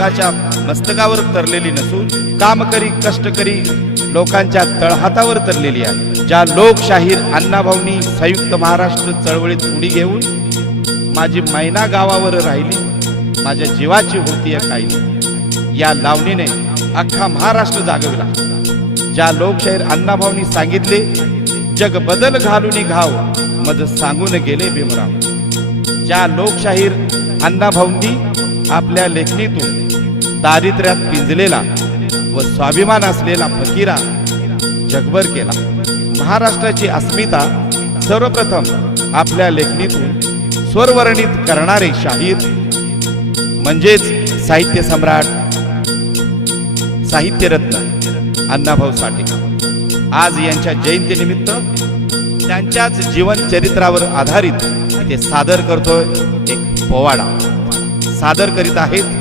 लोकांच्या मस्तकावर तरलेली नसून कामकरी कष्टकरी लोकांच्या तळहातावर तरलेली आहे। ज्या लोकशाहीर अण्णाभाऊंनी संयुक्त महाराष्ट्र चळवळीत उडी घेऊन माझी मैना गावावर राहिली, माझ्या जीवाची होती खायली, या लावणीने अख्खा महाराष्ट्र जागवला। ज्या लोकशाहीर अण्णाभाऊंनी सांगितले जग बदल घालून घाव, मज सांगून गेले भीमराव। ज्या लोकशाहीर अण्णाभाऊंनी आपल्या लेखणीतून दारिद्र्यात पिंजलेला व स्वाभिमान असलेला फकीरा जगभर केला। महाराष्ट्राची अस्मिता सर्वप्रथम आपल्या लेखणीतून स्वरवर्णित करणारे शाहीर म्हणजेच साहित्य सम्राट, साहित्यरत्न अण्णाभाऊ साठे। आज यांच्या जयंतीनिमित्त त्यांच्याच जीवन चरित्रावर आधारित ते सादर करतोय एक पोवाडा। सादर करीत आहेत